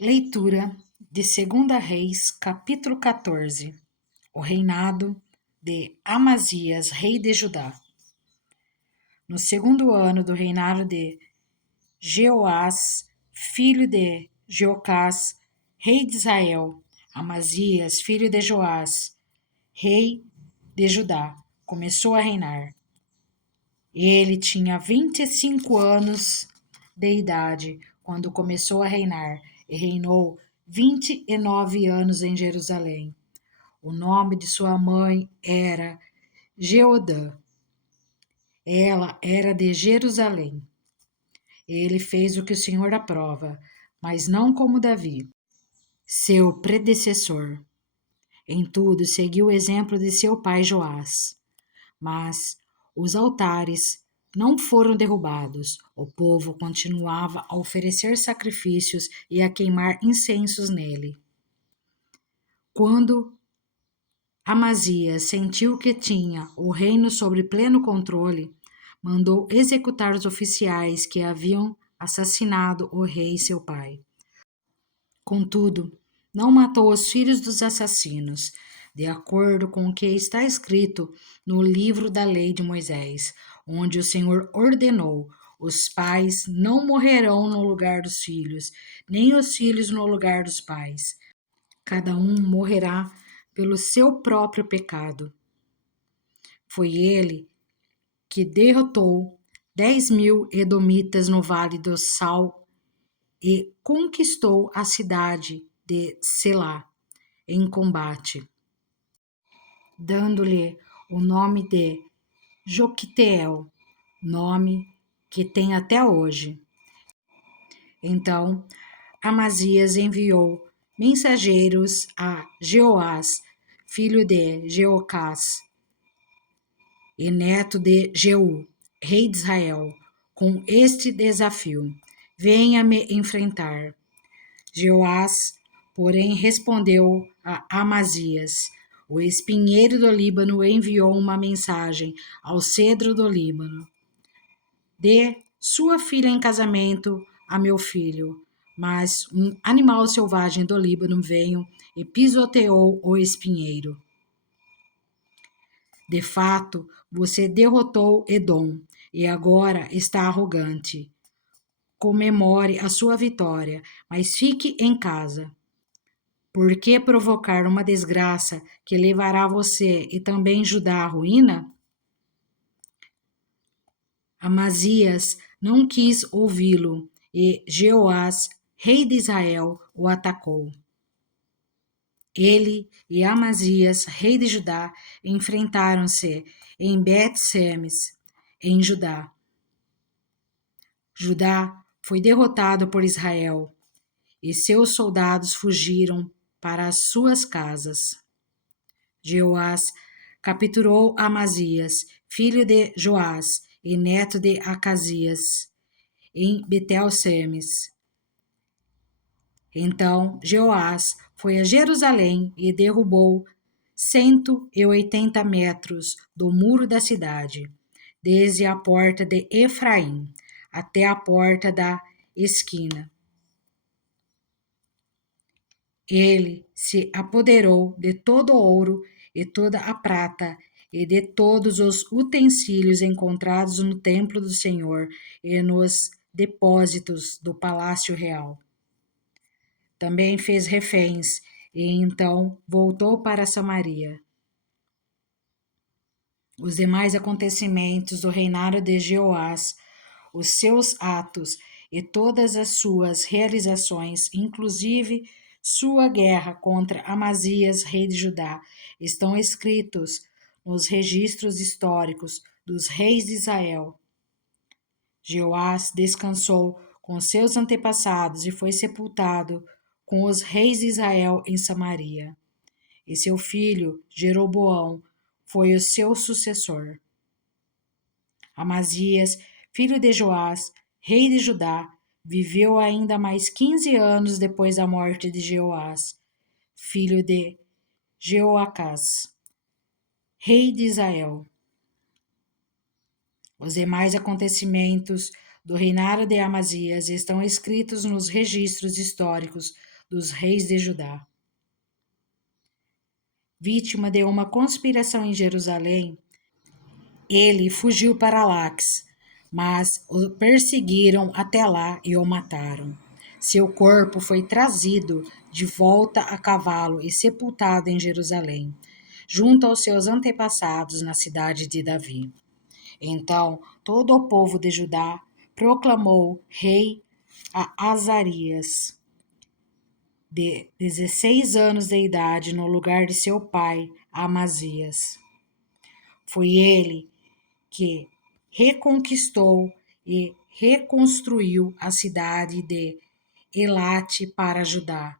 Leitura de 2 Reis, capítulo 14. O reinado de Amazias, rei de Judá. No segundo ano do reinado de Jeoás, filho de Jeocás, rei de Israel, Amazias, filho de Joás, rei de Judá, começou a reinar. Ele tinha 25 anos de idade quando começou a reinar e reinou 29 anos em Jerusalém. O nome de sua mãe era Jeodã. Ela era de Jerusalém. Ele fez o que o Senhor aprova, mas não como Davi, seu predecessor. Em tudo seguiu o exemplo de seu pai Joás. Mas os altares não foram derrubados. O povo continuava a oferecer sacrifícios e a queimar incensos nele. Quando Amazias sentiu que tinha o reino sob pleno controle, mandou executar os oficiais que haviam assassinado o rei seu pai. Contudo, não matou os filhos dos assassinos, de acordo com o que está escrito no livro da lei de Moisés, onde o Senhor ordenou: os pais não morrerão no lugar dos filhos, nem os filhos no lugar dos pais. Cada um morrerá pelo seu próprio pecado. Foi ele que derrotou 10.000 edomitas no Vale do Sal e conquistou a cidade de Selá em combate, dando-lhe o nome de Joquiteel, nome que tem até hoje. Então Amazias enviou mensageiros a Jeoás, filho de Jeocás e neto de Jeú, rei de Israel, com este desafio: venha me enfrentar. Jeoás, porém, respondeu a Amazias: o espinheiro do Líbano enviou uma mensagem ao cedro do Líbano: dê sua filha em casamento a meu filho. Mas um animal selvagem do Líbano veio e pisoteou o espinheiro. De fato, você derrotou Edom e agora está arrogante. Comemore a sua vitória, mas fique em casa. Por que provocar uma desgraça que levará você e também Judá à ruína? Amazias não quis ouvi-lo e Jeoás, rei de Israel, o atacou. Ele e Amazias, rei de Judá, enfrentaram-se em Bet-Semes, em Judá. Judá foi derrotado por Israel e seus soldados fugiram para as suas casas. Jeoás capturou Amazias, filho de Joás e neto de Acasias, em Betel-Semes. Então Jeoás foi a Jerusalém e derrubou 180 metros do muro da cidade, desde a porta de Efraim até a porta da esquina. Ele se apoderou de todo o ouro e toda a prata e de todos os utensílios encontrados no templo do Senhor e nos depósitos do palácio real. Também fez reféns e então voltou para Samaria. Os demais acontecimentos do reinado de Jeoás, os seus atos e todas as suas realizações, inclusive sua guerra contra Amazias, rei de Judá, estão escritos nos registros históricos dos reis de Israel. Jeoás descansou com seus antepassados e foi sepultado com os reis de Israel em Samaria. E seu filho, Jeroboão, foi o seu sucessor. Amazias, filho de Joás, rei de Judá, viveu ainda mais 15 anos depois da morte de Jeoás, filho de Jeoacás, rei de Israel. Os demais acontecimentos do reinado de Amazias estão escritos nos registros históricos dos reis de Judá. Vítima de uma conspiração em Jerusalém, ele fugiu para Laques, mas o perseguiram até lá e o mataram. Seu corpo foi trazido de volta a cavalo e sepultado em Jerusalém, junto aos seus antepassados na cidade de Davi. Então todo o povo de Judá proclamou rei a Azarias, de 16 anos de idade, no lugar de seu pai Amazias. Foi ele que reconquistou e reconstruiu a cidade de Elate para Judá,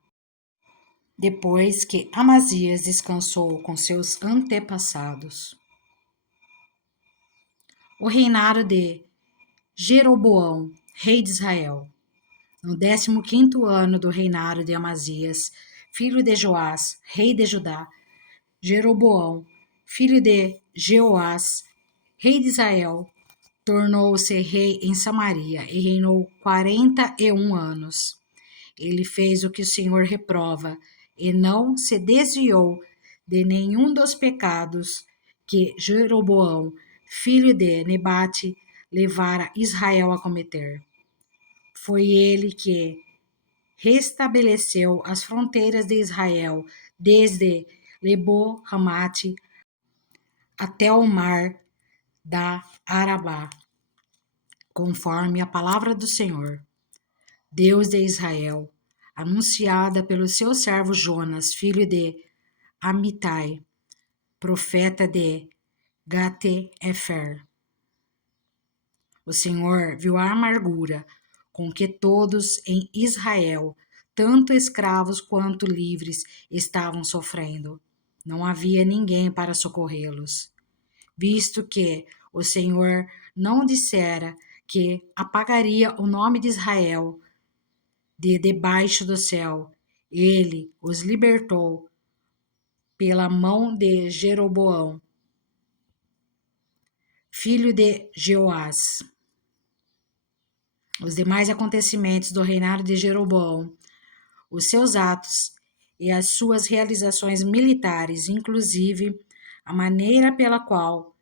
depois que Amazias descansou com seus antepassados. O reinado de Jeroboão, rei de Israel. No 15º ano do reinado de Amazias, filho de Joás, rei de Judá, Jeroboão, filho de Jeoás, rei de Israel, tornou-se rei em Samaria e reinou 41 anos. Ele fez o que o Senhor reprova e não se desviou de nenhum dos pecados que Jeroboão, filho de Nebate, levara Israel a cometer. Foi ele que restabeleceu as fronteiras de Israel desde Lebo-Hamate até o mar da Arabá, conforme a palavra do Senhor, Deus de Israel, anunciada pelo seu servo Jonas, filho de Amitai, profeta de Gate-Efer. O Senhor viu a amargura com que todos em Israel, tanto escravos quanto livres, estavam sofrendo. Não havia ninguém para socorrê-los, visto que o Senhor não dissera que apagaria o nome de Israel de debaixo do céu. Ele os libertou pela mão de Jeroboão, filho de Jeoás. Os demais acontecimentos do reinado de Jeroboão, os seus atos e as suas realizações militares, inclusive a maneira pela qual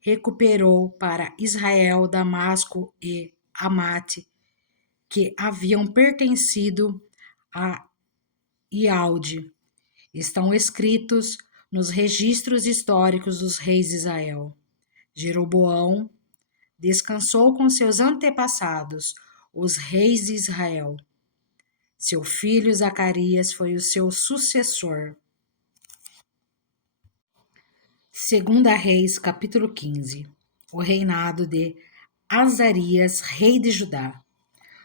recuperou para Israel Damasco e Amate, que haviam pertencido a Ialde, estão escritos nos registros históricos dos reis de Israel. Jeroboão descansou com seus antepassados, os reis de Israel. Seu filho Zacarias foi o seu sucessor. Segunda Reis, capítulo 15. O reinado de Azarias, rei de Judá.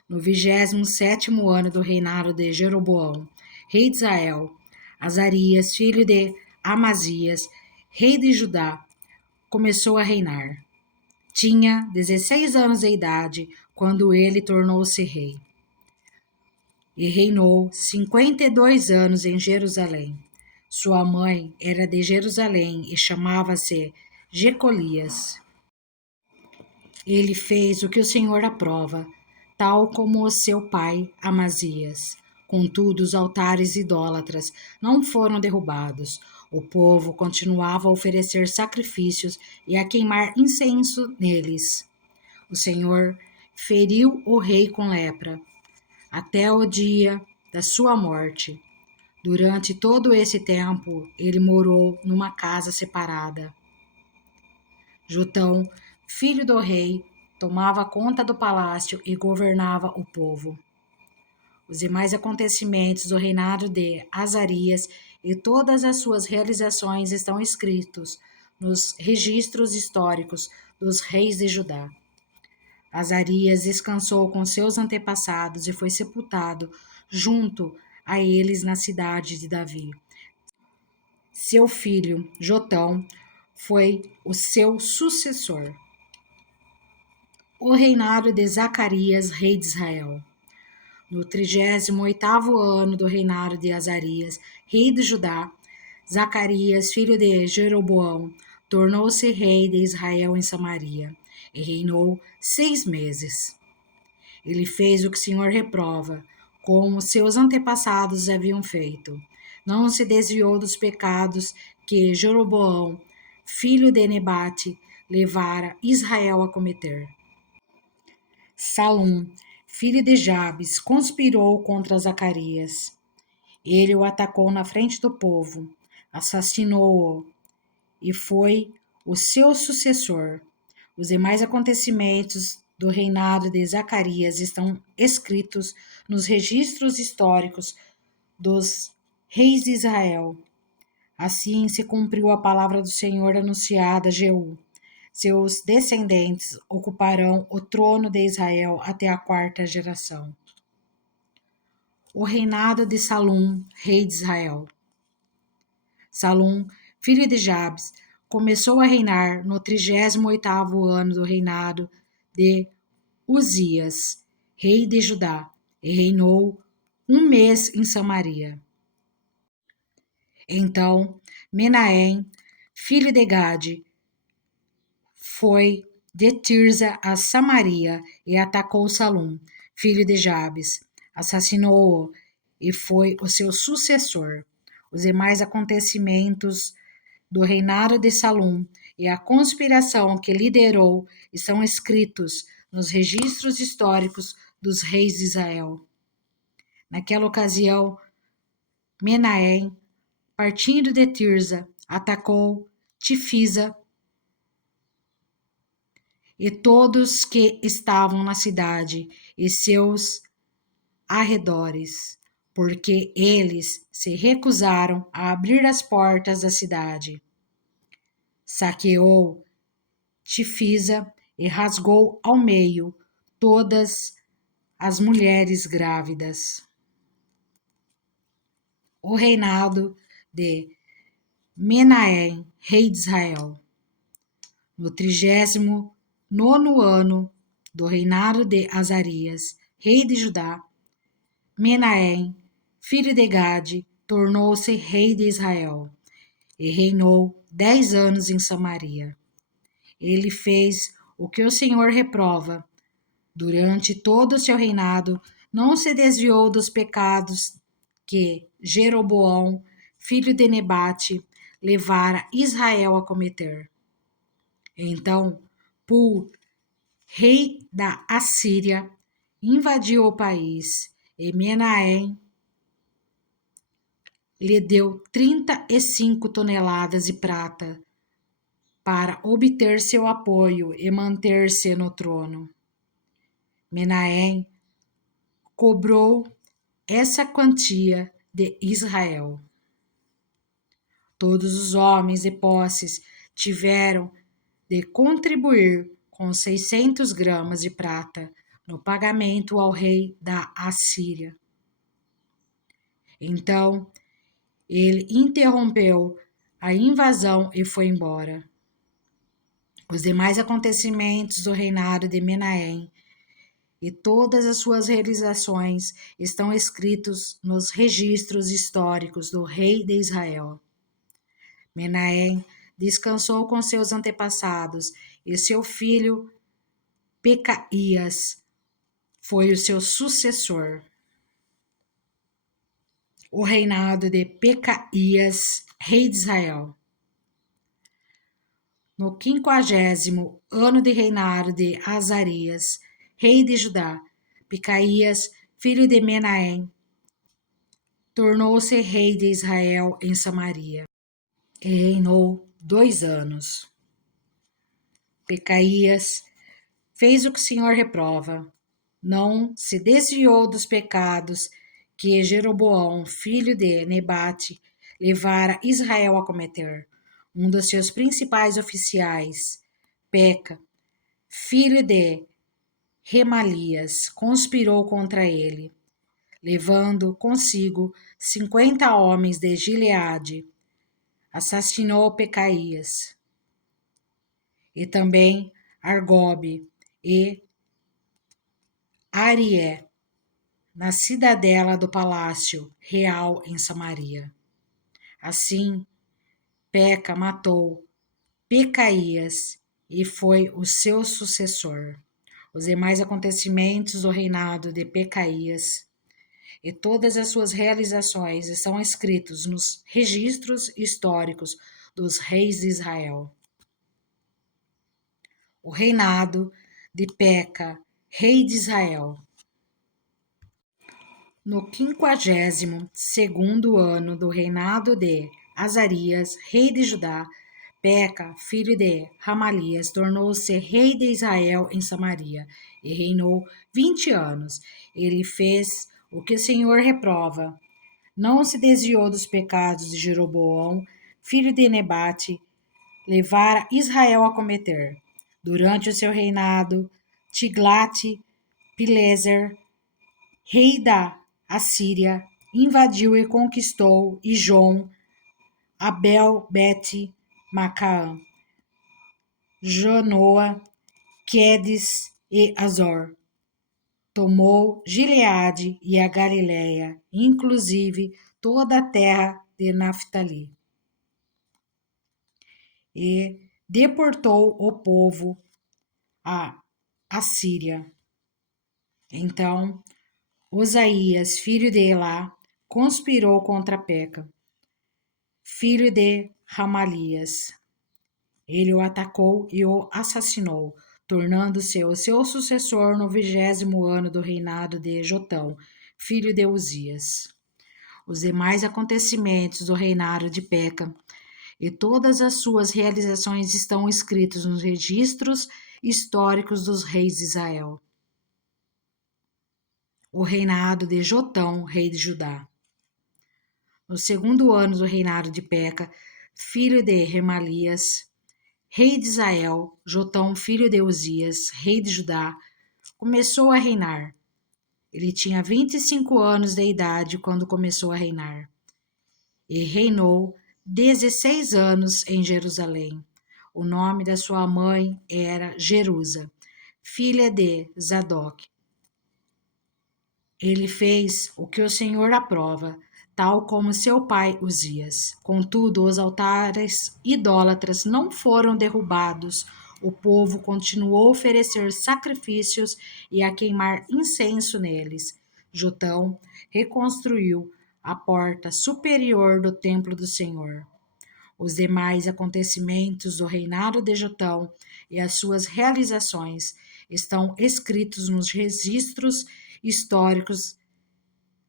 No 27º ano do reinado de Jeroboão, rei de Israel, Azarias, filho de Amazias, rei de Judá, começou a reinar. Tinha 16 anos de idade quando ele tornou-se rei. E reinou 52 anos em Jerusalém. Sua mãe era de Jerusalém e chamava-se Jecolias. Ele fez o que o Senhor aprova, tal como o seu pai Amazias. Contudo, os altares idólatras não foram derrubados. O povo continuava a oferecer sacrifícios e a queimar incenso neles. O Senhor feriu o rei com lepra, até o dia da sua morte. Durante todo esse tempo, ele morou numa casa separada. Jotão, filho do rei, tomava conta do palácio e governava o povo. Os demais acontecimentos do reinado de Azarias e todas as suas realizações estão escritos nos registros históricos dos reis de Judá. Azarias descansou com seus antepassados e foi sepultado junto a eles na cidade de Davi. Seu filho, Jotão, foi o seu sucessor. O reinado de Zacarias, rei de Israel. No 38º ano do reinado de Azarias, rei de Judá, Zacarias, filho de Jeroboão, tornou-se rei de Israel em Samaria e reinou 6 meses. Ele fez o que o Senhor reprova, como seus antepassados haviam feito. Não se desviou dos pecados que Jeroboão, filho de Nebate, levara Israel a cometer. Salum, filho de Jabes, conspirou contra Zacarias. Ele o atacou na frente do povo, assassinou-o e foi o seu sucessor. Os demais acontecimentos do reinado de Zacarias estão escritos nos registros históricos dos reis de Israel. Assim se cumpriu a palavra do Senhor anunciada a Jeú. Seus descendentes ocuparão o trono de Israel até a quarta geração. O reinado de Salum, rei de Israel. Salum, filho de Jabes, começou a reinar no 38º ano do reinado de Uzias, rei de Judá, e reinou 1 mês em Samaria. Então, Menahem, filho de Gade, foi de Tirza a Samaria e atacou Salum, filho de Jabes, assassinou-o e foi o seu sucessor. Os demais acontecimentos do reinado de Salum e a conspiração que liderou estão escritos nos registros históricos dos reis de Israel. Naquela ocasião, Menahem, partindo de Tirza, atacou Tifisa e todos que estavam na cidade e seus arredores, porque eles se recusaram a abrir as portas da cidade. Saqueou Tifisa e rasgou ao meio todas as mulheres grávidas. O reinado de Menahem, rei de Israel. No 39º ano do reinado de Azarias, rei de Judá, Menahem, filho de Gade, tornou-se rei de Israel e reinou 10 anos em Samaria. Ele fez o que o Senhor reprova. Durante todo o seu reinado, não se desviou dos pecados que Jeroboão, filho de Nebate, levara Israel a cometer. Então, Pul, rei da Assíria, invadiu o país e Menahem lhe deu 35 toneladas de prata para obter seu apoio e manter-se no trono. Menahem cobrou essa quantia de Israel. Todos os homens e posses tiveram de contribuir com 600 gramas de prata no pagamento ao rei da Assíria. Então, ele interrompeu a invasão e foi embora. Os demais acontecimentos do reinado de Menahem e todas as suas realizações estão escritos nos registros históricos do rei de Israel. Menahem descansou com seus antepassados e seu filho Pecaías foi o seu sucessor. O reinado de Pecaías, rei de Israel. No 50º ano de reinado de Azarias, rei de Judá, Pecaías, filho de Menahem, tornou-se rei de Israel em Samaria e reinou 2 anos. Pecaías fez o que o Senhor reprova, não se desviou dos pecados que Jeroboão, filho de Nebate, levara Israel a cometer. Um dos seus principais oficiais, Peca, filho de Remalias, conspirou contra ele, levando consigo 50 homens de Gileade. Assassinou Pecaías. E também Argobe e Arié, na cidadela do palácio real em Samaria. Assim, Peca matou Pecaías e foi o seu sucessor. Os demais acontecimentos do reinado de Pecaías e todas as suas realizações estão escritos nos registros históricos dos reis de Israel. O reinado de Peca, rei de Israel. No 52º ano do reinado de Azarias, rei de Judá, Peca, filho de Ramalias, tornou-se rei de Israel em Samaria e reinou 20 anos. Ele fez o que o Senhor reprova. Não se desviou dos pecados de Jeroboão, filho de Nebate, levara Israel a cometer. Durante o seu reinado, Tiglat-Pileser, rei da Assíria, invadiu e conquistou Ijon, Abel, Bet-Macaã, Janoa, Quedes e Azor. Tomou Gileade e a Galileia, inclusive toda a terra de Naftali, e deportou o povo à Assíria. Então, Osaías, filho de Elá, conspirou contra Peca, filho de Ramalias. Ele o atacou e o assassinou, tornando-se o seu sucessor no 20º ano do reinado de Jotão, filho de Uzias. Os demais acontecimentos do reinado de Peca e todas as suas realizações estão escritos nos registros históricos dos reis de Israel. O reinado de Jotão, rei de Judá. No 2º ano do reinado de Peca, filho de Remalias, rei de Israel, Jotão, filho de Uzias, rei de Judá, começou a reinar. Ele tinha 25 anos de idade quando começou a reinar. E reinou 16 anos em Jerusalém. O nome da sua mãe era Jerusa, filha de Zadok. Ele fez o que o Senhor aprova, tal como seu pai Uzias. Contudo, os altares idólatras não foram derrubados. O povo continuou a oferecer sacrifícios e a queimar incenso neles. Jotão reconstruiu a porta superior do templo do Senhor. Os demais acontecimentos do reinado de Jotão e as suas realizações estão escritos nos registros históricos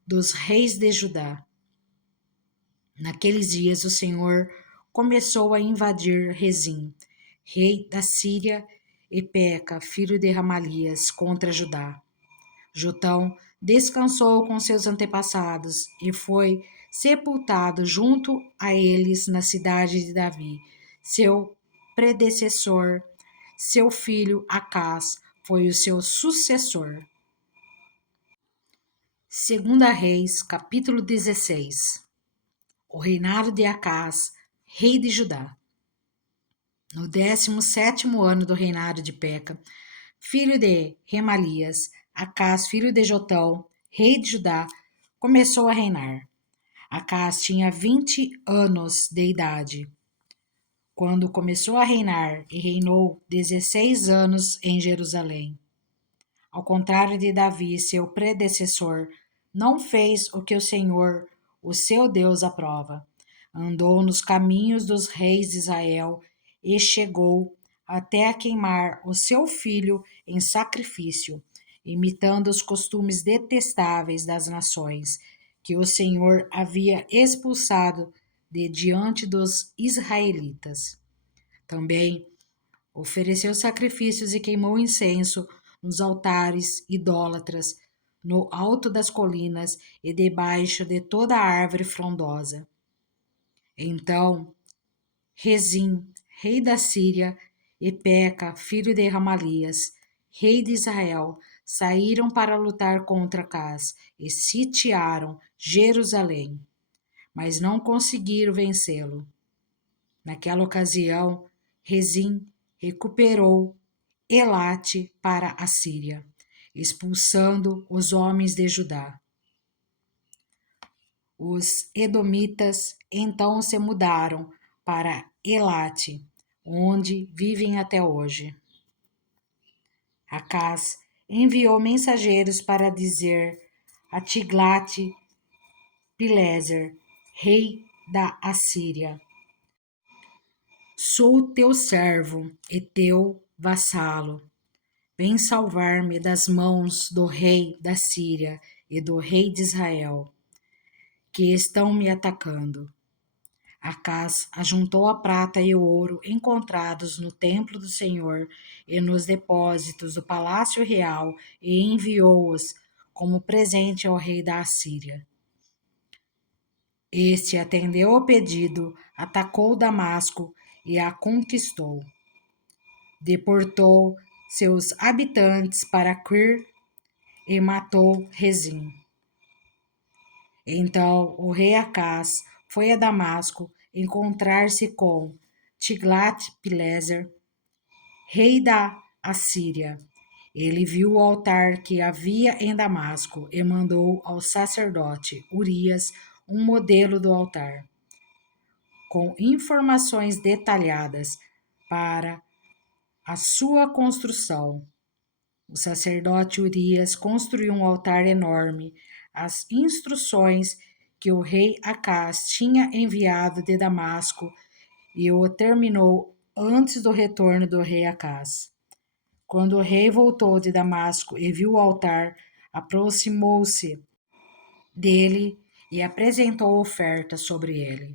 dos reis de Judá. Naqueles dias o Senhor começou a invadir Rezim, rei da Síria, e Peca, filho de Ramalias, contra Judá. Jotão descansou com seus antepassados e foi sepultado junto a eles na cidade de Davi. Seu predecessor, seu filho Acás, foi o seu sucessor. 2 Reis, capítulo 16. O reinado de Acás, rei de Judá. No 17º ano do reinado de Peca, filho de Remalias, Acás, filho de Jotão, rei de Judá, começou a reinar. Acás tinha 20 anos de idade quando começou a reinar e reinou 16 anos em Jerusalém. Ao contrário de Davi, seu predecessor, não fez o que o Senhor, o seu Deus, aprova. Andou nos caminhos dos reis de Israel e chegou até a queimar o seu filho em sacrifício, imitando os costumes detestáveis das nações que o Senhor havia expulsado de diante dos israelitas. Também ofereceu sacrifícios e queimou incenso nos altares idólatras, no alto das colinas e debaixo de toda a árvore frondosa. Então, Rezim, rei da Síria, e Peca, filho de Ramalias, rei de Israel, saíram para lutar contra Acás e sitiaram Jerusalém, mas não conseguiram vencê-lo. Naquela ocasião, Rezim recuperou Elate para a Síria, expulsando os homens de Judá. Os edomitas então se mudaram para Elate, onde vivem até hoje. Acás enviou mensageiros para dizer a Tiglat-Pileser, rei da Assíria: Sou teu servo e teu vassalo. Vem salvar-me das mãos do rei da Síria e do rei de Israel, que estão me atacando. Acás ajuntou a prata e o ouro encontrados no templo do Senhor e nos depósitos do palácio real e enviou-os como presente ao rei da Assíria. Este atendeu ao pedido, atacou Damasco e a conquistou. Deportou seus habitantes para Kir e matou Rezim. Então o rei Acás foi a Damasco encontrar-se com Tiglat-Pileser, rei da Assíria. Ele viu o altar que havia em Damasco e mandou ao sacerdote Urias um modelo do altar, com informações detalhadas para a sua construção. O sacerdote Urias construiu um altar enorme. As instruções que o rei Acás tinha enviado de Damasco e o terminou antes do retorno do rei Acás. Quando o rei voltou de Damasco e viu o altar, aproximou-se dele e apresentou oferta sobre ele.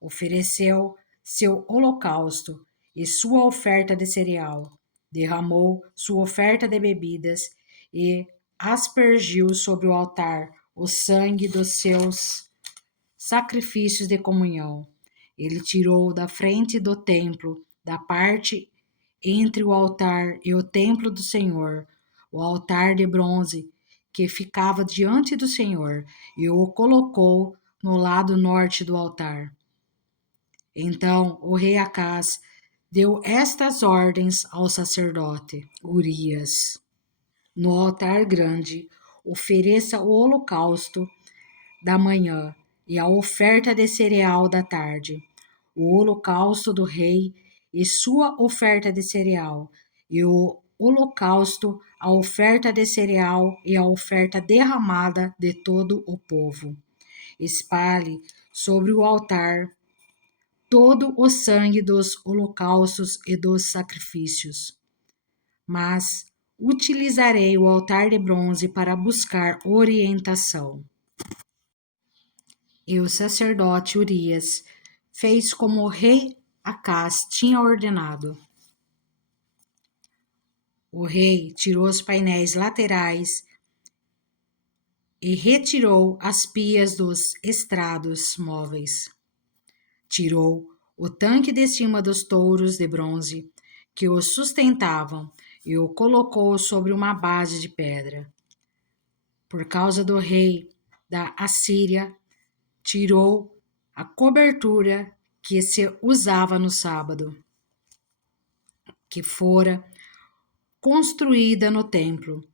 Ofereceu seu holocausto e sua oferta de cereal, derramou sua oferta de bebidas e aspergiu sobre o altar o sangue dos seus sacrifícios de comunhão. Ele tirou da frente do templo, da parte entre o altar e o templo do Senhor, o altar de bronze que ficava diante do Senhor, e o colocou no lado norte do altar. Então o rei Acás deu estas ordens ao sacerdote Urias: no altar grande, ofereça o holocausto da manhã e a oferta de cereal da tarde, o holocausto do rei e sua oferta de cereal, e o holocausto, a oferta de cereal e a oferta derramada de todo o povo. Espalhe sobre o altar todo o sangue dos holocaustos e dos sacrifícios. Mas utilizarei o altar de bronze para buscar orientação. E o sacerdote Urias fez como o rei Acás tinha ordenado. O rei tirou os painéis laterais e retirou as pias dos estrados móveis. Tirou o tanque de cima dos touros de bronze que o sustentavam e o colocou sobre uma base de pedra. Por causa do rei da Assíria, tirou a cobertura que se usava no sábado, que fora construída no templo,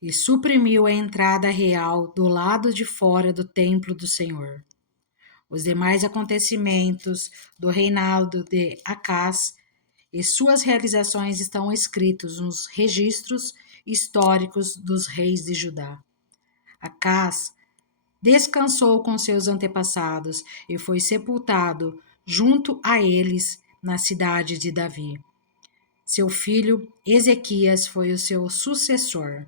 e suprimiu a entrada real do lado de fora do templo do Senhor. Os demais acontecimentos do reinado de Acás e suas realizações estão escritos nos registros históricos dos reis de Judá. Acás descansou com seus antepassados e foi sepultado junto a eles na cidade de Davi. Seu filho Ezequias foi o seu sucessor.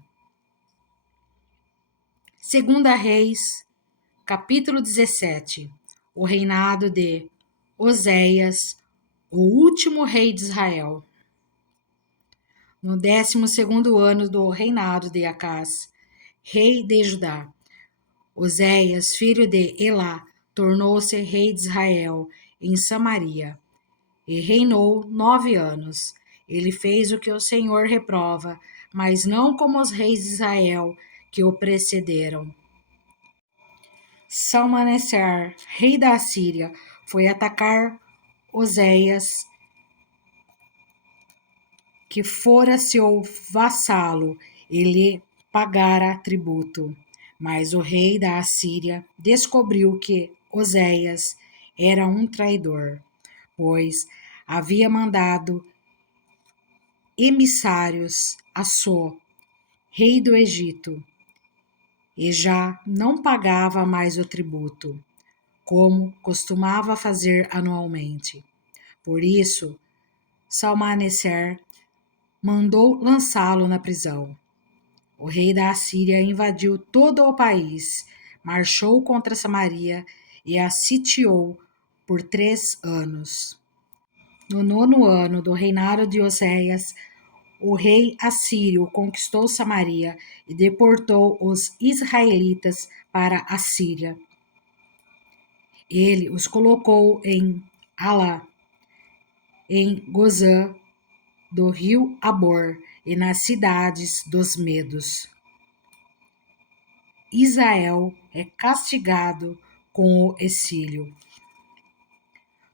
Segunda Reis, capítulo 17. O reinado de Oséias, o último rei de Israel. No 12º ano do reinado de Acás, rei de Judá, Oséias, filho de Elá, tornou-se rei de Israel em Samaria e reinou 9 anos. Ele fez o que o Senhor reprova, mas não como os reis de Israel que o precederam. Salmaneser, rei da Assíria, foi atacar Oséias, que fora seu vassalo, e lhe pagara tributo. Mas o rei da Assíria descobriu que Oséias era um traidor, pois havia mandado emissários a So, rei do Egito, e já não pagava mais o tributo, como costumava fazer anualmente. Por isso, Salmaneser mandou lançá-lo na prisão. O rei da Assíria invadiu todo o país, marchou contra Samaria e a sitiou por 3 anos. No 9º ano do reinado de Oséias, o rei assírio conquistou Samaria e deportou os israelitas para a Síria. Ele os colocou em Alá, em Gozã, do rio Abor e nas cidades dos Medos. Israel é castigado com o exílio.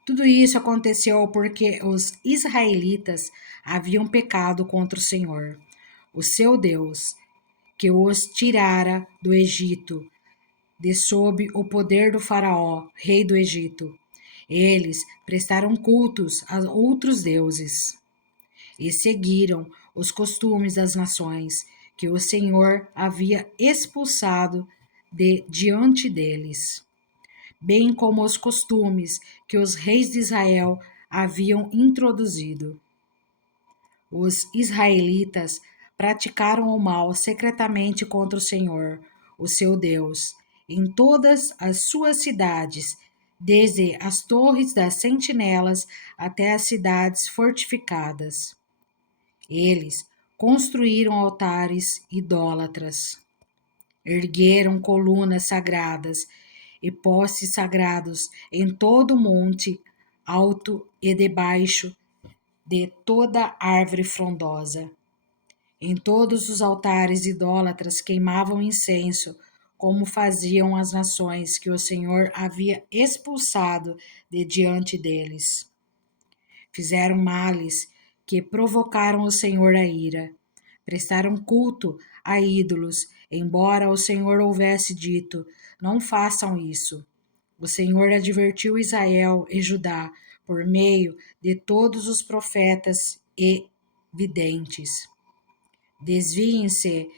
Tudo isso aconteceu porque os israelitas haviam pecado contra o Senhor, o seu Deus, que os tirara do Egito, de sob o poder do Faraó, rei do Egito. Eles prestaram cultos a outros deuses e seguiram os costumes das nações que o Senhor havia expulsado de diante deles, bem como os costumes que os reis de Israel haviam introduzido. Os israelitas praticaram o mal secretamente contra o Senhor, o seu Deus, em todas as suas cidades, desde as torres das sentinelas até as cidades fortificadas. Eles construíram altares idólatras, ergueram colunas sagradas e postes sagrados em todo o monte alto e debaixo de toda árvore frondosa. Em todos os altares idólatras queimavam incenso, como faziam as nações que o Senhor havia expulsado de diante deles. Fizeram males que provocaram o Senhor a ira. Prestaram culto a ídolos, embora o Senhor houvesse dito: não façam isso. O Senhor advertiu Israel e Judá por meio de todos os profetas e videntes. Desviem-se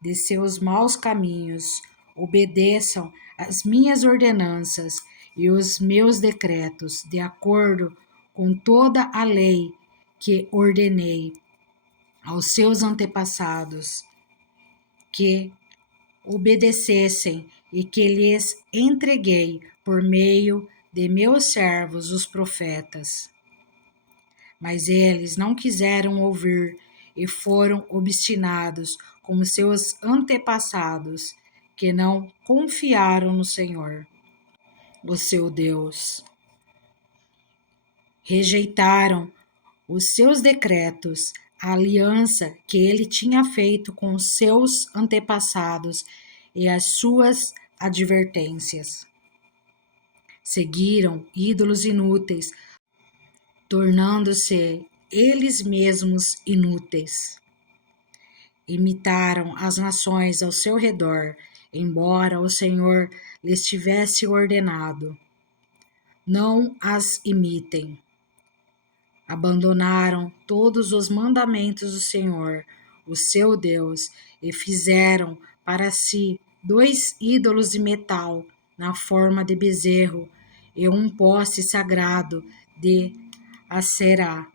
de seus maus caminhos, obedeçam as minhas ordenanças e os meus decretos, de acordo com toda a lei que ordenei aos seus antepassados, que obedecessem e que lhes entreguei por meio de meus servos, os profetas. Mas eles não quiseram ouvir e foram obstinados como seus antepassados, que não confiaram no Senhor, o seu Deus. Rejeitaram os seus decretos, a aliança que ele tinha feito com os seus antepassados e as suas advertências. Seguiram ídolos inúteis, tornando-se eles mesmos inúteis. Imitaram as nações ao seu redor, embora o Senhor lhes tivesse ordenado: não as imitem. Abandonaram todos os mandamentos do Senhor, o seu Deus, e fizeram para si 2 ídolos de metal na forma de bezerro e um poste sagrado de Aserá.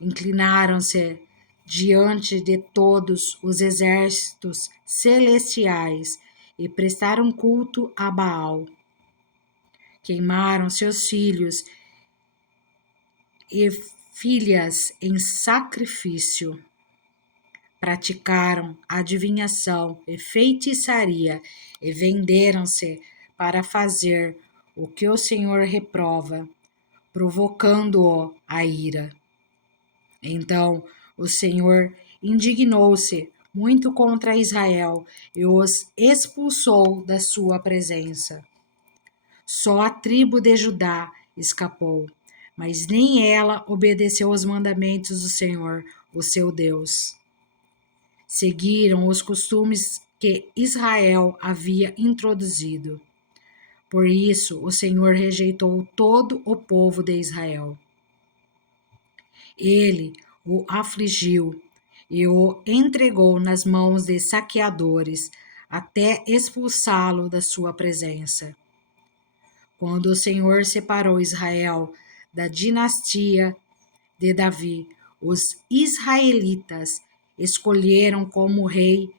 Inclinaram-se diante de todos os exércitos celestiais e prestaram culto a Baal. Queimaram seus filhos e filhas em sacrifício. Praticaram adivinhação e feitiçaria e venderam-se para fazer o que o Senhor reprova, provocando-o a ira. Então o Senhor indignou-se muito contra Israel e os expulsou da sua presença. Só a tribo de Judá escapou, mas nem ela obedeceu aos mandamentos do Senhor, o seu Deus. Seguiram os costumes que Israel havia introduzido. Por isso, o Senhor rejeitou todo o povo de Israel. Ele o afligiu e o entregou nas mãos de saqueadores até expulsá-lo da sua presença. Quando o Senhor separou Israel da dinastia de Davi, os israelitas escolheram como rei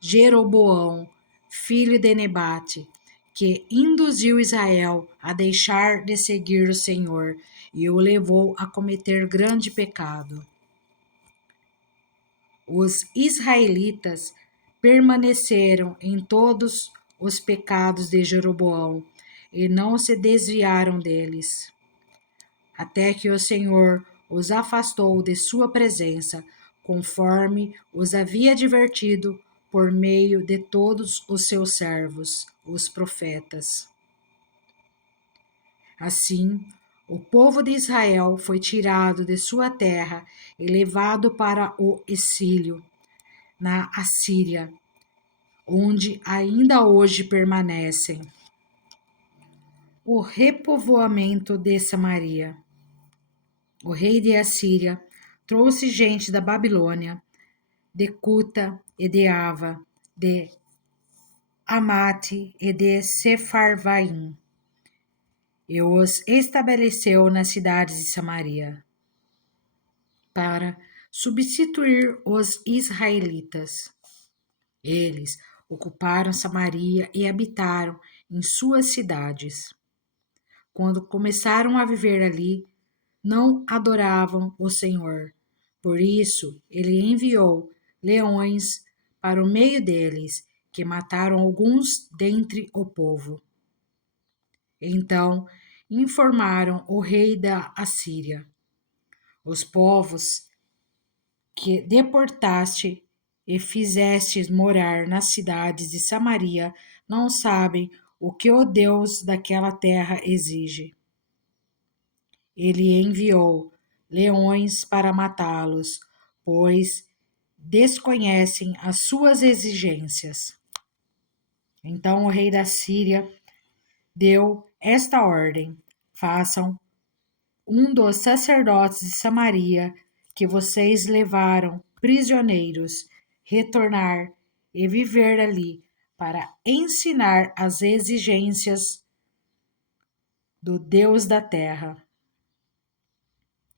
Jeroboão, filho de Nebate, que induziu Israel a deixar de seguir o Senhor e o levou a cometer grande pecado. Os israelitas permaneceram em todos os pecados de Jeroboão e não se desviaram deles, até que o Senhor os afastou de sua presença, conforme os havia advertido por meio de todos os seus servos, os profetas. Assim, o povo de Israel foi tirado de sua terra e levado para o exílio na Assíria, onde ainda hoje permanecem. O repovoamento de Samaria. O rei de Assíria trouxe gente da Babilônia, de Cuta e de Ava, de Amate e de Sefarvaim, e os estabeleceu nas cidades de Samaria, para substituir os israelitas. Eles ocuparam Samaria e habitaram em suas cidades. Quando começaram a viver ali, não adoravam o Senhor. Por isso, ele enviou leões para o meio deles, que mataram alguns dentre o povo. Então, informaram o rei da Assíria: os povos que deportaste e fizestes morar nas cidades de Samaria não sabem o que o Deus daquela terra exige. Ele enviou leões para matá-los, pois desconhecem as suas exigências. Então o rei da Síria deu esta ordem: façam um dos sacerdotes de Samaria que vocês levaram prisioneiros retornar e viver ali para ensinar as exigências do Deus da terra.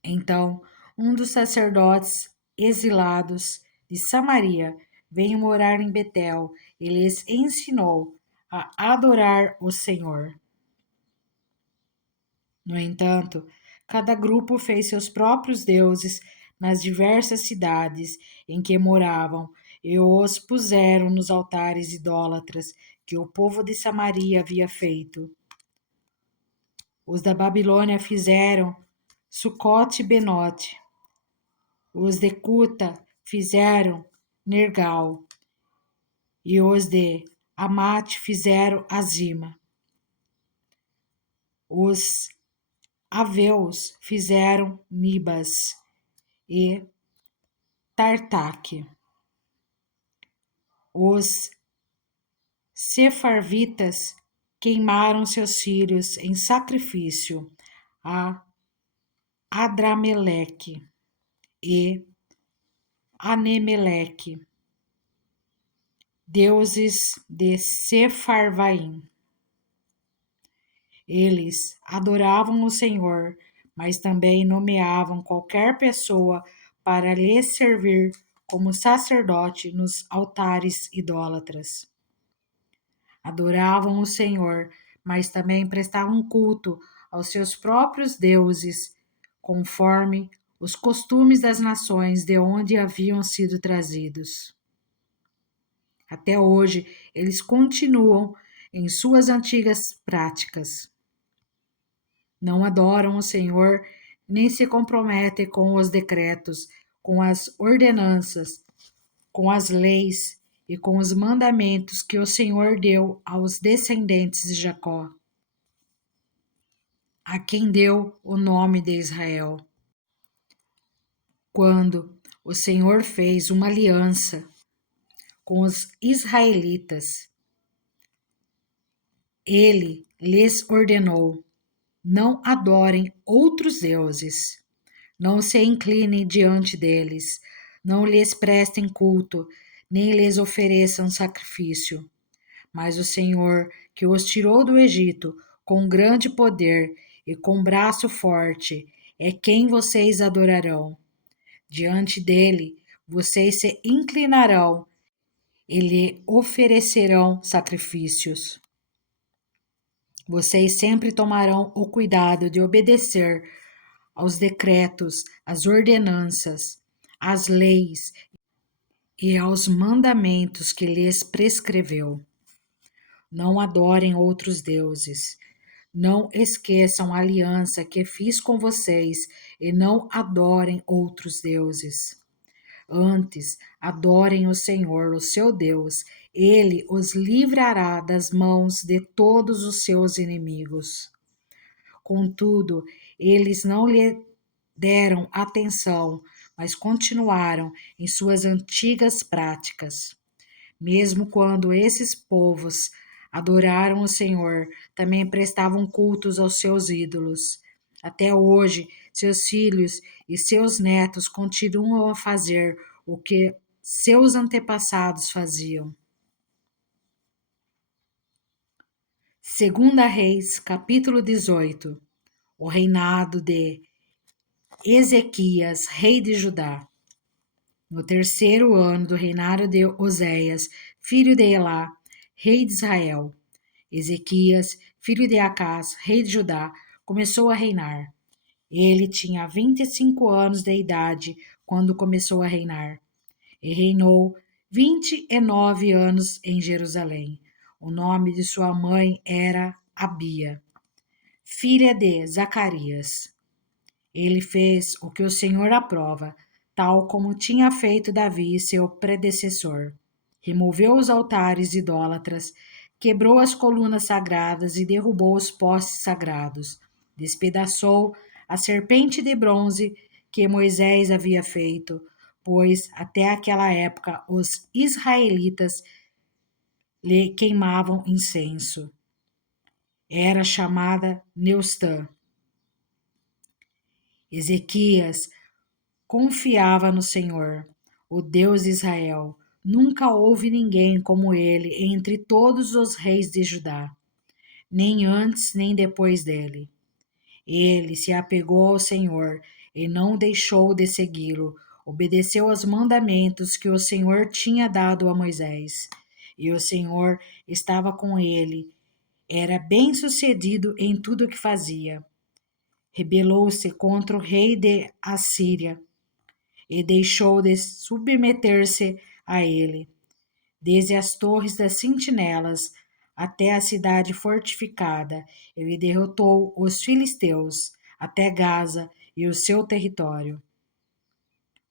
Então, um dos sacerdotes exilados de Samaria veio morar em Betel e lhes ensinou a adorar o Senhor. No entanto, cada grupo fez seus próprios deuses nas diversas cidades em que moravam e os puseram nos altares idólatras que o povo de Samaria havia feito. Os da Babilônia fizeram Sucote e Benote. Os de Cuta fizeram Nergal. E os de Amate fizeram Azima. Os aveus fizeram Nibas e Tartaque. Os sefarvitas queimaram seus filhos em sacrifício a Adrameleque e Anemeleque, deuses de Sefarvaim. Eles adoravam o Senhor, mas também nomeavam qualquer pessoa para lhe servir como sacerdote nos altares idólatras. Adoravam o Senhor, mas também prestavam culto aos seus próprios deuses, conforme os costumes das nações de onde haviam sido trazidos. Até hoje, eles continuam em suas antigas práticas. Não adoram o Senhor, nem se comprometem com os decretos, com as ordenanças, com as leis e com os mandamentos que o Senhor deu aos descendentes de Jacó, a quem deu o nome de Israel. Quando o Senhor fez uma aliança com os israelitas, ele lhes ordenou: não adorem outros deuses, Não se inclinem diante deles, não lhes prestem culto, nem lhes ofereçam sacrifício. Mas o Senhor, que os tirou do Egito com grande poder e com braço forte, é quem vocês adorarão. Diante dele, vocês se inclinarão e lhe oferecerão sacrifícios. Vocês sempre tomarão o cuidado de obedecer aos decretos, às ordenanças, às leis e aos mandamentos que lhes prescreveu. Não adorem outros deuses. Não esqueçam a aliança que fiz com vocês e não adorem outros deuses. Antes, adorem o Senhor, o seu Deus. Ele os livrará das mãos de todos os seus inimigos. Contudo, eles não lhe deram atenção, mas continuaram em suas antigas práticas. Mesmo quando esses povos adoraram o Senhor, também prestavam cultos aos seus ídolos. Até hoje, seus filhos e seus netos continuam a fazer o que seus antepassados faziam. Segunda Reis, capítulo 18. O reinado de Ezequias, rei de Judá. No terceiro ano do reinado de Oséias, filho de Elá, rei de Israel, Ezequias, filho de Acás, rei de Judá, começou a reinar. Ele tinha 25 anos de idade quando começou a reinar, e reinou 29 anos em Jerusalém. O nome de sua mãe era Abia, filha de Zacarias. Ele fez o que o Senhor aprova, tal como tinha feito Davi, seu predecessor. Removeu os altares idólatras, quebrou as colunas sagradas e derrubou os postes sagrados. Despedaçou a serpente de bronze que Moisés havia feito, pois até aquela época os israelitas lhe queimavam incenso. Era chamada Neustã. Ezequias confiava no Senhor, o Deus de Israel. Nunca houve ninguém como ele entre todos os reis de Judá, nem antes nem depois dele. Ele se apegou ao Senhor e não deixou de segui-lo. Obedeceu aos mandamentos que o Senhor tinha dado a Moisés. E o Senhor estava com ele. Era bem-sucedido em tudo o que fazia. Rebelou-se contra o rei de Assíria e deixou de submeter-se a ele. Desde as torres das sentinelas até a cidade fortificada, ele derrotou os filisteus, até Gaza e o seu território.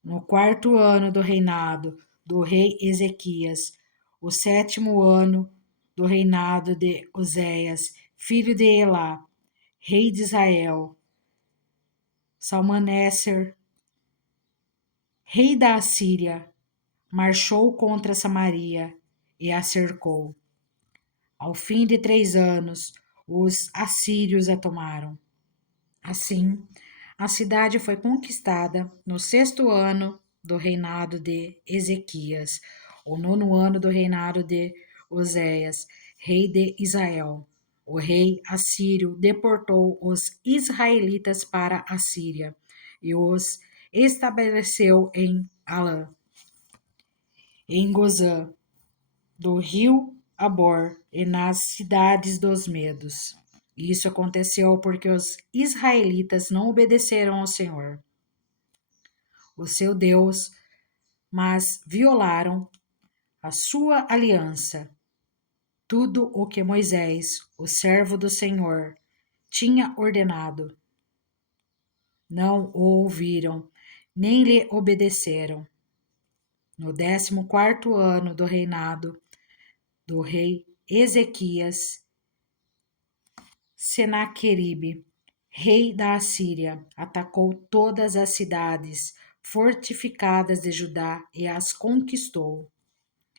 No quarto ano do reinado do rei Ezequias, o sétimo ano do reinado de Oséias, filho de Elá, rei de Israel, Salmaneser, rei da Assíria, marchou contra Samaria e a cercou. Ao fim de 3 anos, os assírios a tomaram. Assim, a cidade foi conquistada no sexto ano do reinado de Ezequias, o nono ano do reinado de Oséias, rei de Israel. O rei assírio deportou os israelitas para a Síria e os estabeleceu em Alã, em Gozã, do rio Abor e nas cidades dos Medos. Isso aconteceu porque os israelitas não obedeceram ao Senhor, o seu Deus, mas violaram a sua aliança. Tudo o que Moisés, o servo do Senhor, tinha ordenado. Não o ouviram, nem lhe obedeceram. No 14º ano do reinado do rei Ezequias, Senaqueribe, rei da Assíria, atacou todas as cidades fortificadas de Judá e as conquistou.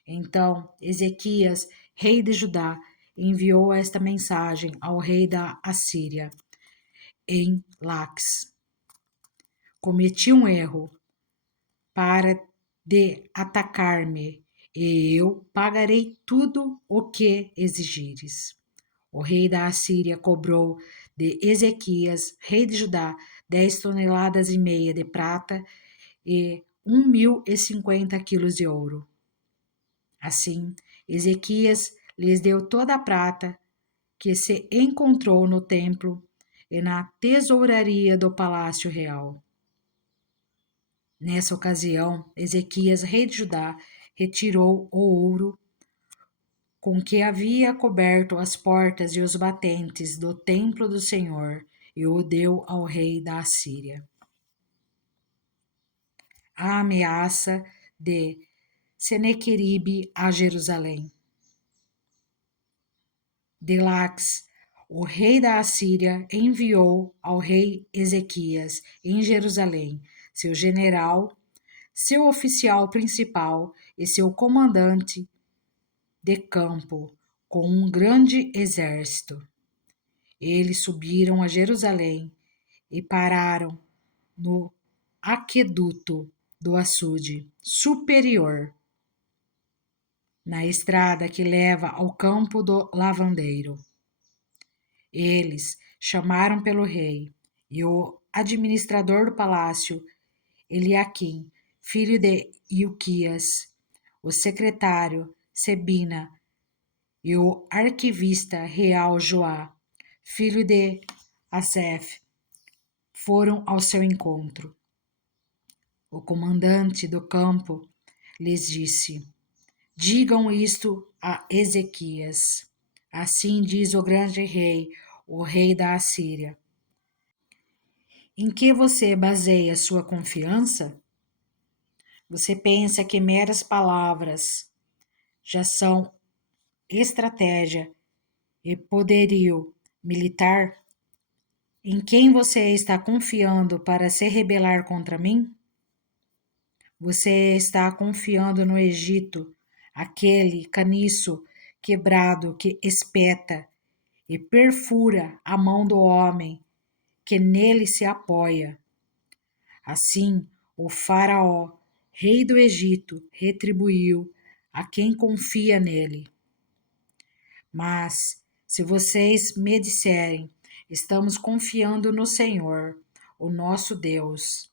Então Ezequias, rei de Judá, enviou esta mensagem ao rei da Assíria, em Laques: cometi um erro para de atacar-me, e eu pagarei tudo o que exigires. O rei da Assíria cobrou de Ezequias, rei de Judá, 10,5 toneladas de prata e 1.050 quilos de ouro. Assim, Ezequias lhes deu toda a prata que se encontrou no templo e na tesouraria do palácio real. Nessa ocasião, Ezequias, rei de Judá, retirou o ouro com que havia coberto as portas e os batentes do templo do Senhor e o deu ao rei da Assíria. A ameaça de Senequeribe a Jerusalém. Delax, o rei da Assíria, enviou ao rei Ezequias em Jerusalém seu general, seu oficial principal e seu comandante de campo com um grande exército. Eles subiram a Jerusalém e pararam no aqueduto do açude superior, na estrada que leva ao campo do lavandeiro. Eles chamaram pelo rei e o administrador do palácio, Eliaquim, filho de Ilquias, o secretário Sebina e o arquivista real Joá, filho de Asef, foram ao seu encontro. O comandante do campo lhes disse: digam isto a Ezequias. Assim diz o grande rei, o rei da Assíria. Em que você baseia sua confiança? Você pensa que meras palavras já são estratégia e poderio militar? Em quem você está confiando para se rebelar contra mim? Você está confiando no Egito, aquele caniço quebrado que espeta e perfura a mão do homem que nele se apoia. Assim, o Faraó, rei do Egito, retribuiu a quem confia nele. Mas, se vocês me disserem, estamos confiando no Senhor, o nosso Deus,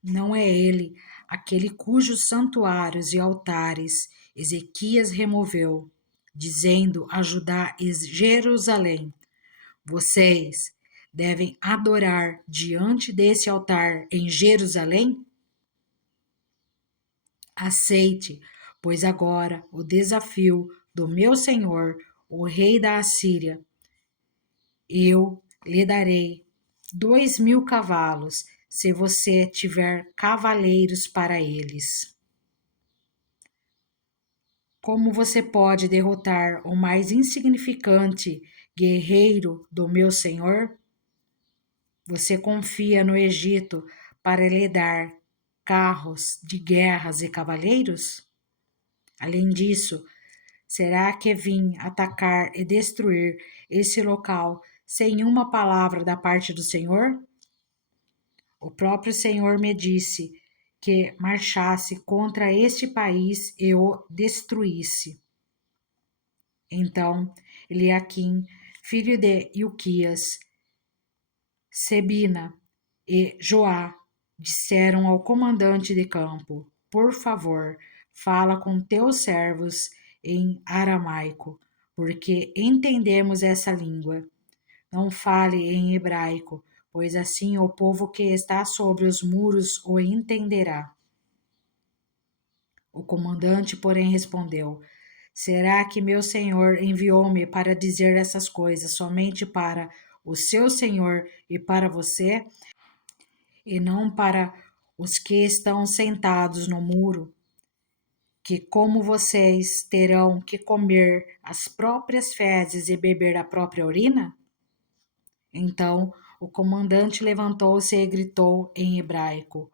não é ele aquele cujos santuários e altares Ezequias removeu, dizendo a Judá e Jerusalém: vocês devem adorar diante desse altar em Jerusalém? Aceite, pois agora o desafio do meu senhor, o rei da Assíria. Eu lhe darei 2.000 cavalos, se você tiver cavaleiros para eles. Como você pode derrotar o mais insignificante guerreiro do meu senhor? Você confia no Egito para lhe dar carros de guerras e cavaleiros? Além disso, será que vim atacar e destruir esse local sem uma palavra da parte do Senhor? O próprio Senhor me disse que marchasse contra este país e o destruísse. Então, Eliaquim, filho de Ilquias, Sebina e Joá disseram ao comandante de campo: por favor, fala com teus servos em aramaico, porque entendemos essa língua. Não fale em hebraico, pois assim o povo que está sobre os muros o entenderá. O comandante, porém, respondeu: será que meu senhor enviou-me para dizer essas coisas somente para o seu senhor e para você, e não para os que estão sentados no muro, que, como vocês, terão que comer as próprias fezes e beber a própria urina? Então o comandante levantou-se e gritou em hebraico: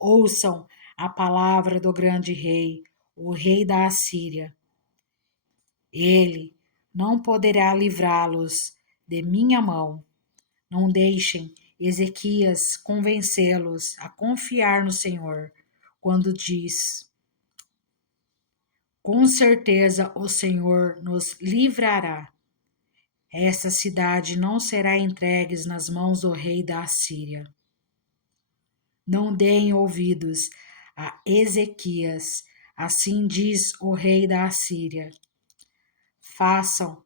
ouçam a palavra do grande rei, o rei da Assíria. Ele não poderá livrá-los de minha mão. Não deixem Ezequias convencê-los a confiar no Senhor, quando diz: com certeza o Senhor nos livrará. Essa cidade não será entregue nas mãos do rei da Assíria. Não deem ouvidos a Ezequias, assim diz o rei da Assíria. Façam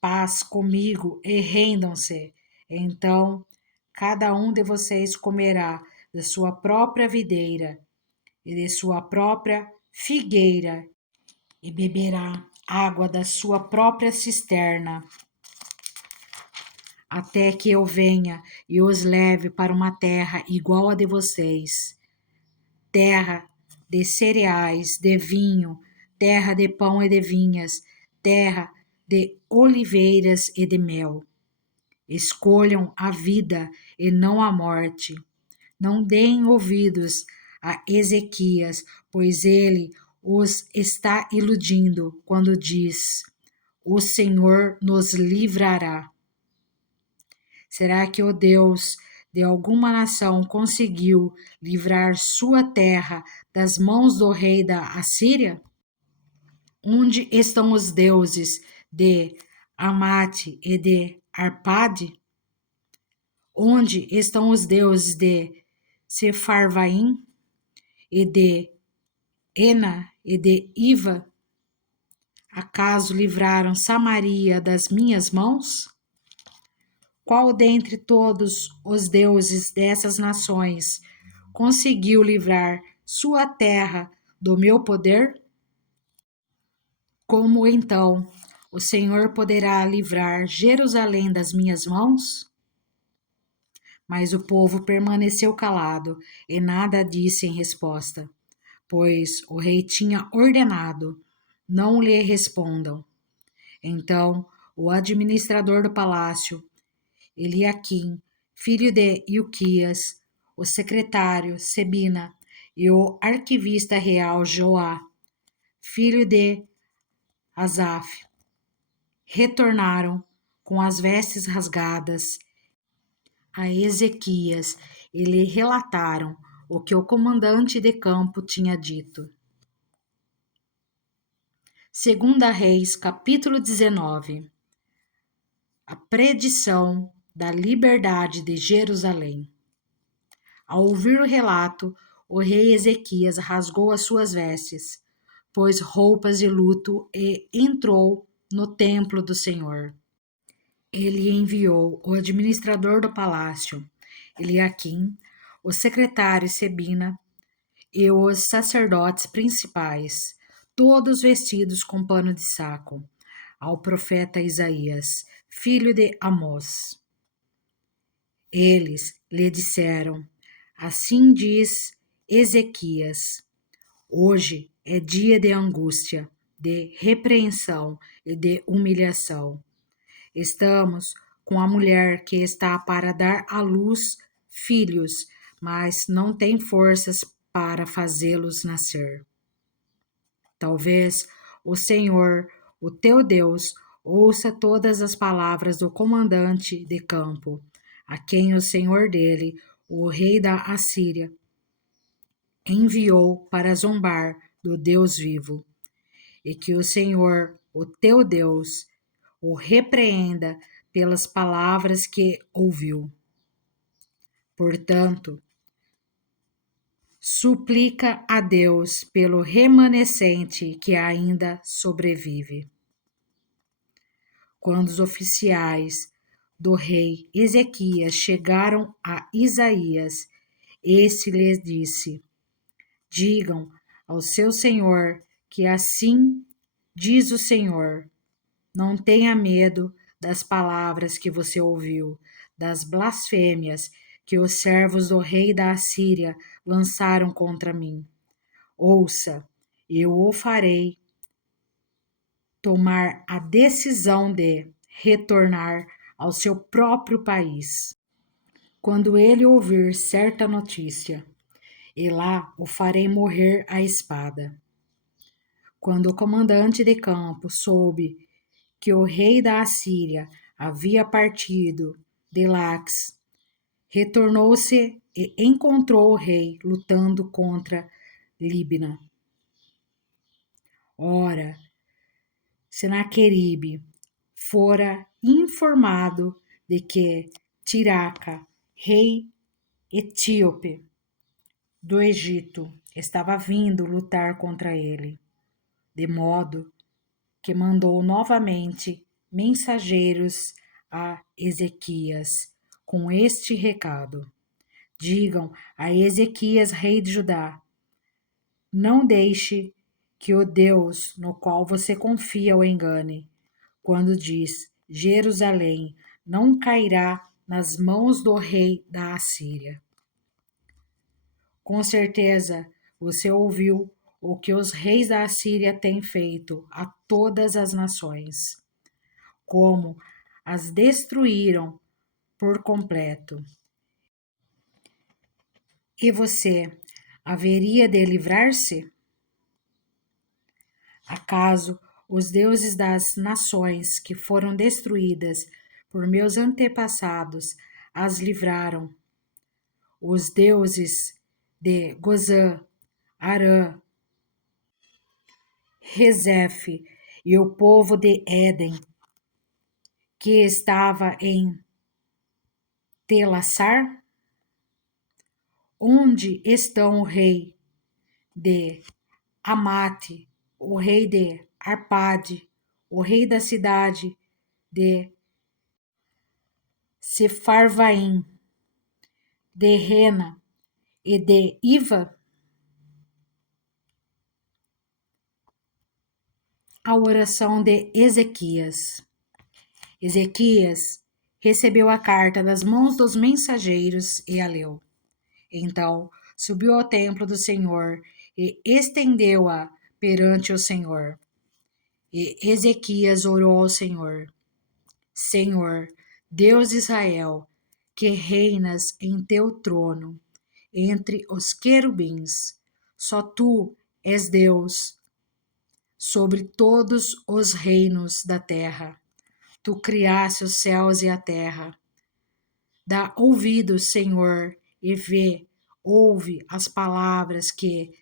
paz comigo e rendam-se. Então, cada um de vocês comerá da sua própria videira e de sua própria figueira e beberá água da sua própria cisterna, até que eu venha e os leve para uma terra igual a de vocês, terra de cereais, de vinho, terra de pão e de vinhas, terra de oliveiras e de mel. Escolham a vida e não a morte. Não deem ouvidos a Ezequias, pois ele os está iludindo quando diz: o Senhor nos livrará. Será que o Deus de alguma nação conseguiu livrar sua terra das mãos do rei da Assíria? Onde estão os deuses de Amate e de Arpade? Onde estão os deuses de Sefarvaim e de Ena e de Iva? Acaso livraram Samaria das minhas mãos? Qual dentre todos os deuses dessas nações conseguiu livrar sua terra do meu poder? Como então o Senhor poderá livrar Jerusalém das minhas mãos? Mas o povo permaneceu calado e nada disse em resposta, pois o rei tinha ordenado: não lhe respondam. Então o administrador do palácio, Eliaquim, filho de Ilquias, o secretário Sebina e o arquivista real Joá, filho de Asaf, retornaram com as vestes rasgadas a Ezequias e lhe relataram o que o comandante de campo tinha dito. Segunda Reis, capítulo 19. A predição da liberdade de Jerusalém. Ao ouvir o relato, o rei Ezequias rasgou as suas vestes, pôs roupas de luto e entrou no templo do Senhor. Ele enviou o administrador do palácio, Eliaquim, o secretário Sebina e os sacerdotes principais, todos vestidos com pano de saco, ao profeta Isaías, filho de Amós. Eles lhe disseram: assim diz Ezequias: hoje é dia de angústia, de repreensão e de humilhação. Estamos com a mulher que está para dar à luz filhos, mas não tem forças para fazê-los nascer. Talvez o Senhor, o teu Deus, ouça todas as palavras do comandante de campo, a quem o senhor dele, o rei da Assíria, enviou para zombar do Deus vivo, e que o Senhor, o teu Deus, o repreenda pelas palavras que ouviu. Portanto, suplica a Deus pelo remanescente que ainda sobrevive. Quando os oficiais do rei Ezequias chegaram a Isaías, esse lhes disse: digam ao seu senhor que assim diz o Senhor: não tenha medo das palavras que você ouviu, das blasfêmias que os servos do rei da Assíria lançaram contra mim. Ouça, eu o farei tomar a decisão de retornar ao seu próprio país. Quando ele ouvir certa notícia, e lá o farei morrer à espada. Quando o comandante de campo soube que o rei da Assíria havia partido de Laques, retornou-se e encontrou o rei lutando contra Líbina. Ora, Senaqueribe fora informado de que Tiraca, rei etíope do Egito, estava vindo lutar contra ele, de modo que mandou novamente mensageiros a Ezequias com este recado: digam a Ezequias, rei de Judá, não deixe que o Deus no qual você confia o engane, quando diz: Jerusalém não cairá nas mãos do rei da Assíria. Com certeza você ouviu o que os reis da Assíria têm feito a todas as nações, como as destruíram por completo. E você haveria de livrar-se? Acaso os deuses das nações que foram destruídas por meus antepassados as livraram? Os deuses de Gozã, Arã, Rezefe e o povo de Éden, que estava em Telassar? Onde estão o rei de Amate, o rei de Arpade, o rei da cidade de Sefarvaim, de Rena e de Iva? A oração de Ezequias. Ezequias recebeu a carta das mãos dos mensageiros e a leu. Então subiu ao templo do Senhor e estendeu-a perante o Senhor. E Ezequias orou ao Senhor: Senhor, Deus de Israel, que reinas em teu trono entre os querubins, só tu és Deus sobre todos os reinos da terra. Tu criaste os céus e a terra. Dá ouvidos, Senhor, e vê, ouve as palavras que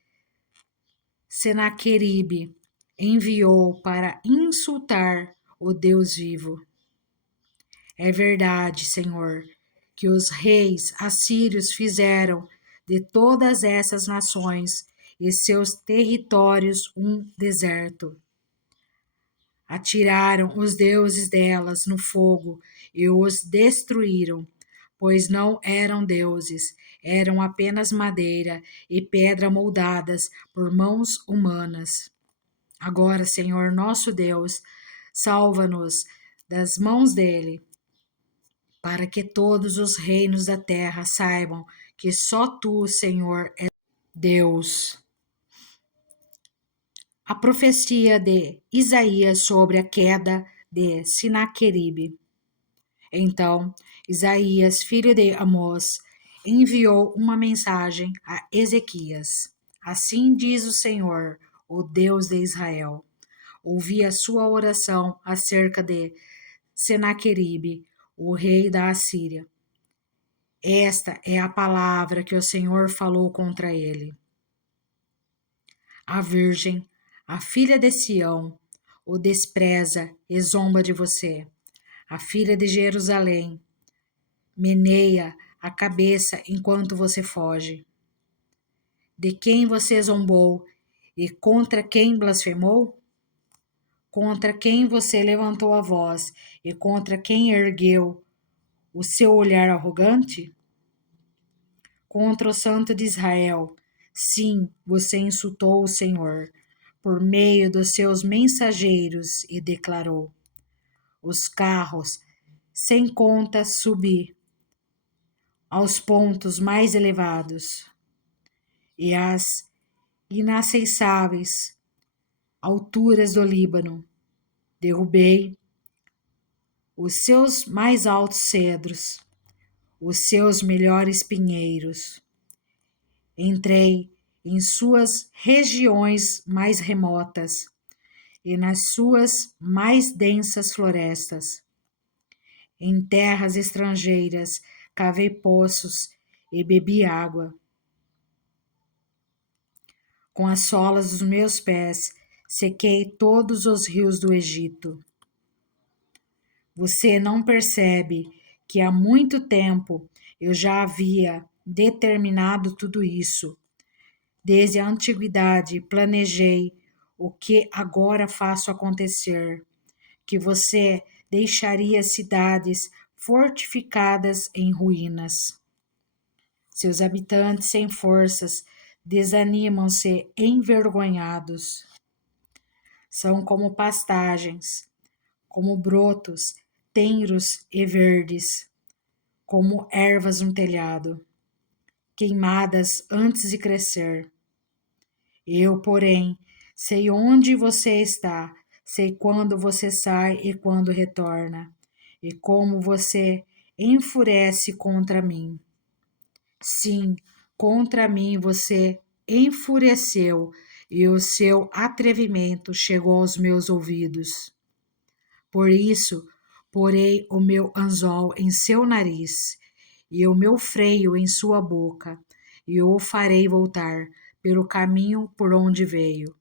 Senaqueribe enviou para insultar o Deus vivo. É verdade, Senhor, que os reis assírios fizeram de todas essas nações e seus territórios um deserto. Atiraram os deuses delas no fogo e os destruíram, pois não eram deuses, eram apenas madeira e pedra moldadas por mãos humanas. Agora, Senhor nosso Deus, salva-nos das mãos dele, para que todos os reinos da terra saibam que só tu, Senhor, és Deus. A profecia de Isaías sobre a queda de Sinaqueribe. Então, Isaías, filho de Amós, enviou uma mensagem a Ezequias. Assim diz o Senhor, o Deus de Israel: ouvi a sua oração acerca de Senaqueribe, o rei da Assíria. Esta é a palavra que o Senhor falou contra ele. A virgem, a filha de Sião, o despreza e zomba de você. A filha de Jerusalém meneia a cabeça enquanto você foge. De quem você zombou e contra quem blasfemou? Contra quem você levantou a voz e contra quem ergueu o seu olhar arrogante? Contra o Santo de Israel. Sim, você insultou o Senhor por meio dos seus mensageiros e declarou: os carros sem conta subi aos pontos mais elevados e às inacessáveis alturas do Líbano. Derrubei os seus mais altos cedros, os seus melhores pinheiros. Entrei em suas regiões mais remotas e nas suas mais densas florestas. Em terras estrangeiras cavei poços e bebi água. Com as solas dos meus pés, sequei todos os rios do Egito. Você não percebe que há muito tempo eu já havia determinado tudo isso. Desde a antiguidade planejei o que agora faço acontecer, que você deixaria cidades fortificadas em ruínas. Seus habitantes sem forças desanimam-se envergonhados. São como pastagens, como brotos tenros e verdes, como ervas no telhado, queimadas antes de crescer. Eu, porém, sei onde você está, sei quando você sai e quando retorna, e como você enfurece contra mim. Sim, contra mim você enfureceu, e o seu atrevimento chegou aos meus ouvidos. Por isso, porei o meu anzol em seu nariz e o meu freio em sua boca, e o farei voltar pelo caminho por onde veio.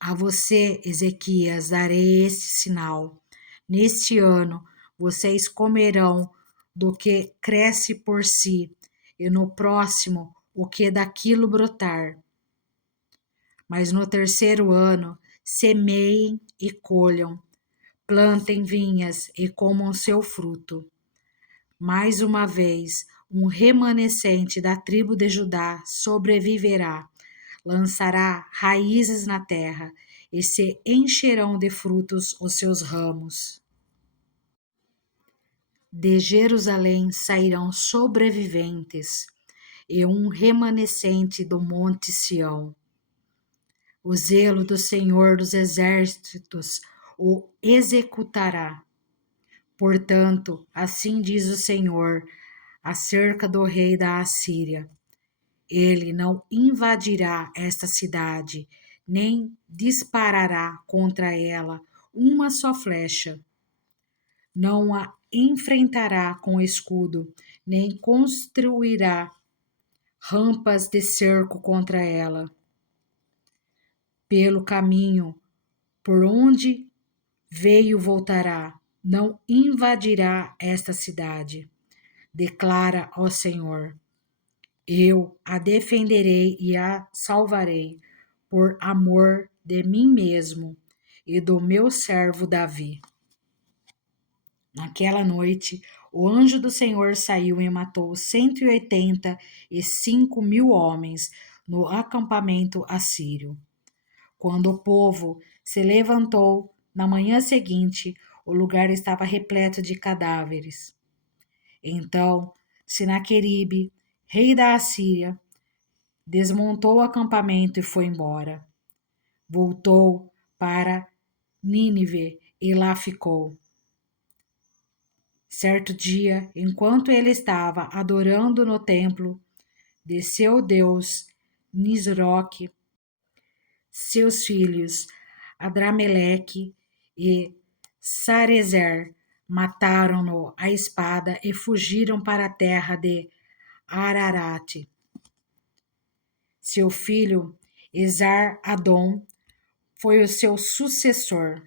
A você, Ezequias, darei este sinal. Neste ano, vocês comerão do que cresce por si, e no próximo, o que daquilo brotar. Mas no terceiro ano, semeiem e colham, plantem vinhas e comam seu fruto. Mais uma vez, um remanescente da tribo de Judá sobreviverá, lançará raízes na terra e se encherão de frutos os seus ramos. De Jerusalém sairão sobreviventes e um remanescente do monte Sião. O zelo do Senhor dos Exércitos o executará. Portanto, assim diz o Senhor acerca do rei da Assíria: ele não invadirá esta cidade, nem disparará contra ela uma só flecha. Não a enfrentará com escudo, nem construirá rampas de cerco contra ela. Pelo caminho por onde veio voltará, não invadirá esta cidade, declara ao Senhor. Eu a defenderei e a salvarei, por amor de mim mesmo e do meu servo Davi. Naquela noite, o anjo do Senhor saiu e matou 185.000 homens no acampamento assírio. Quando o povo se levantou na manhã seguinte, o lugar estava repleto de cadáveres. Então, Sinaqueribe, rei da Assíria, desmontou o acampamento e foi embora. Voltou para Nínive e lá ficou. Certo dia, enquanto ele estava adorando no templo de seu deus Nisroque, seus filhos Adrameleque e Sarezer mataram-no à espada e fugiram para a terra de Ararate. Seu filho Esar-Adom foi o seu sucessor.